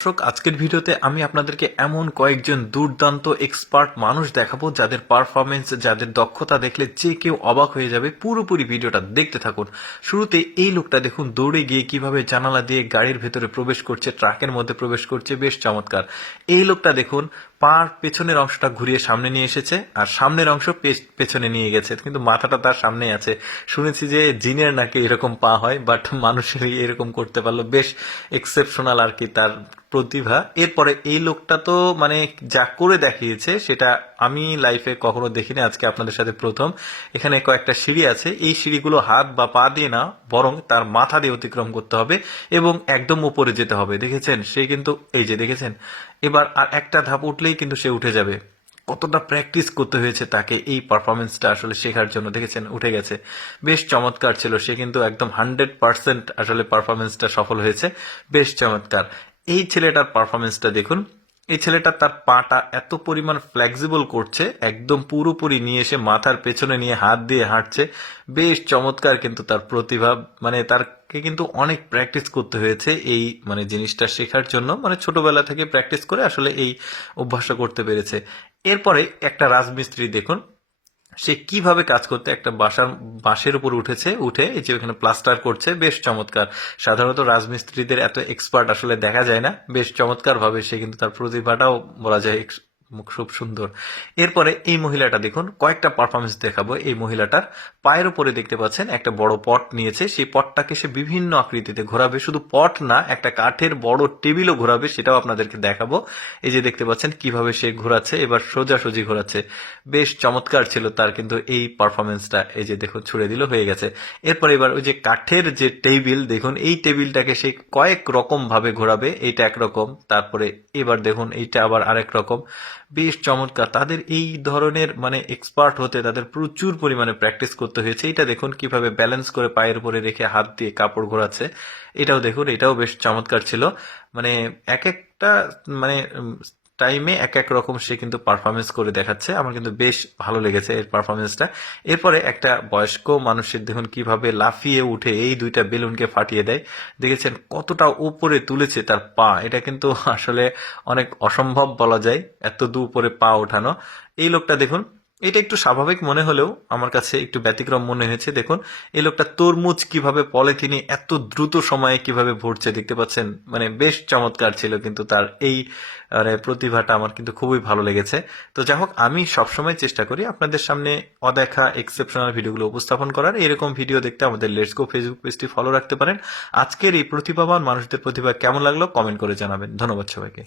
দর্শক, আজকের ভিডিওতে আমি আপনাদেরকে এমন কয়েকজন দুর্দান্ত এক্সপার্ট মানুষ দেখাবো যাদের পারফরমেন্স, যাদের দক্ষতা দেখলে যে কেউ অবাক হয়ে যাবে। পুরোপুরি ভিডিওটা দেখতে থাকুন। শুরুতে এই লোকটা দেখুন দৌড়ে গিয়ে কিভাবে জানালা দিয়ে গাড়ির ভেতরে প্রবেশ করছে, ট্রাকের মধ্যে প্রবেশ করছে, বেশ চমৎকার। এই লোকটা দেখুন পার পেছনের অংশটা ঘুরিয়ে সামনে নিয়ে এসেছে আর সামনের অংশ পেছনে নিয়ে গেছে, কিন্তু মাথাটা তার সামনে আছে। শুনেছি যে জিনের নাকি এরকম পা হয়, বাট মানুষেরই এরকম করতে পারলো। বেশ এক্সেপশনাল আর কি তার প্রতিভা। এরপরে এই লোকটা তো মানে যা করে দেখিয়েছে সেটা আমি লাইফে কখনো দেখিনি, আজকে আপনাদের সাথে প্রথম। এখানে কয়েকটা সিঁড়ি আছে, এই সিঁড়িগুলো হাত বা পা দিয়ে না, বরং তার মাথা দিয়ে অতিক্রম করতে হবে এবং একদম উপরে যেতে হবে। দেখেছেন সে কিন্তু এই যে দেখেছেন, এবার আর একটা ধাপ উঠলেই কিন্তু সে উঠে যাবে। কতটা প্র্যাকটিস করতে হয়েছে তাকে এই পারফরমেন্সটা আসলে শেখার জন্য। দেখেছেন উঠে গেছে, বেশ চমৎকার ছিল। সে কিন্তু একদম 100% আসলে পারফরমেন্সটা সফল হয়েছে, বেশ চমৎকার। এই ছেলেটার পারফরমেন্সটা দেখুন। এই ছেলেটা তার পাটা এত পরিমাণ ফ্লেক্সিবল করছে, একদম পুরোপুরি নিয়ে এসে মাথার পেছনে নিয়ে হাত দিয়ে হাঁটছে, বেশ চমৎকার। কিন্তু তার প্রতিভা মানে তারকে কিন্তু অনেক প্র্যাকটিস করতে হয়েছে এই মানে জিনিসটা শেখার জন্য। মানে ছোটবেলা থেকে প্র্যাকটিস করে আসলে এই অভ্যাসটা করতে পেরেছে। এরপরে একটা রাজমিস্ত্রি দেখুন সে কিভাবে কাজ করতে একটা বাঁশের উপর উঠেছে, উঠে এই যে ওখানে প্লাস্টার করছে, বেশ চমৎকার। সাধারণত রাজমিস্ত্রিদের এত এক্সপার্ট আসলে দেখা যায় না, বেশ চমৎকার ভাবে সে কিন্তু তার প্রতিভাটাও বলা যায় খুব সুন্দর। এরপরে এই মহিলাটা দেখুন, কয়েকটা পারফরমেন্স দেখাবো। এই মহিলাটার পায়ের উপরে দেখতে পাচ্ছেন একটা বড় পট নিয়েছে, সেই পটটাকে সে বিভিন্ন আকৃতিতে ঘোরাবে। শুধু পট না, একটা কাঠের বড় টেবিলও ঘোরাবে, সেটাও আপনাদেরকে দেখাবো। এই যে দেখতে পাচ্ছেন কিভাবে সে ঘোরাচ্ছে, এবার সোজাসুজি ঘোরাচ্ছে, বেশ চমৎকার ছিল তার কিন্তু এই পারফরমেন্সটা। এই যে দেখুন ছুড়ে দিল, হয়ে গেছে। এরপর এবার ওই যে কাঠের যে টেবিল দেখুন, এই টেবিলটাকে সে কয়েক রকম ভাবে ঘোরাবে। এইটা একরকম, তারপরে এবার দেখুন এইটা আবার আরেক রকম, বেশ চমৎকার। তাদের এই ধরনের মানে এক্সপার্ট হতে তাদের প্রচুর পরিমাণে প্র্যাকটিস করতে হয়েছে। এটা দেখুন কিভাবে ব্যালেন্স করে পায়ের উপরে রেখে হাত দিয়ে কাপড় ঘোরাচ্ছে, এটাও দেখুন, এটাও বেশ চমৎকার ছিল। মানে এক একটা মানে টাইমে এক এক রকম সে কিন্তু পারফরমেন্স করে দেখাচ্ছে। আমার কিন্তু বেশ ভালো লেগেছে এর পারফরমেন্সটা। এরপরে একটা বয়স্ক মানুষের দেখুন কিভাবে লাফিয়ে উঠে এই দুইটা বেলুনকে ফাটিয়ে দেয়। দেখেছেন কতটা উপরে তুলেছে তার পা, এটা কিন্তু আসলে অনেক অসম্ভব বলা যায়, এত দূর উপরে পা ওঠানো। এই লোকটা দেখুন, এটা একটু স্বাভাবিক মনে হলেও আমার কাছে একটু ব্যতিক্রম মনে হয়েছে। দেখুন এই লোকটা তরমুজ কিভাবে পলিথিনে এত দ্রুত সময়ে কিভাবে ভরছে, দেখতে পাচ্ছেন। মানে বেশ চমৎকার ছিল কিন্তু তার এই মানে প্রতিভাটা আমার কিন্তু খুবই ভালো লেগেছে। তো যাই হোক, আমি সবসময় চেষ্টা করি আপনাদের সামনে অদেখা এক্সেপশনাল ভিডিওগুলো উপস্থাপন করার। এরকম ভিডিও দেখতে আমাদের লেটস গো ফেসবুক পেজটি ফলো রাখতে পারেন। আজকের এই প্রতিভাবান মানুষদের প্রতিভা কেমন লাগলো কমেন্ট করে জানাবেন। ধন্যবাদ সবাইকে।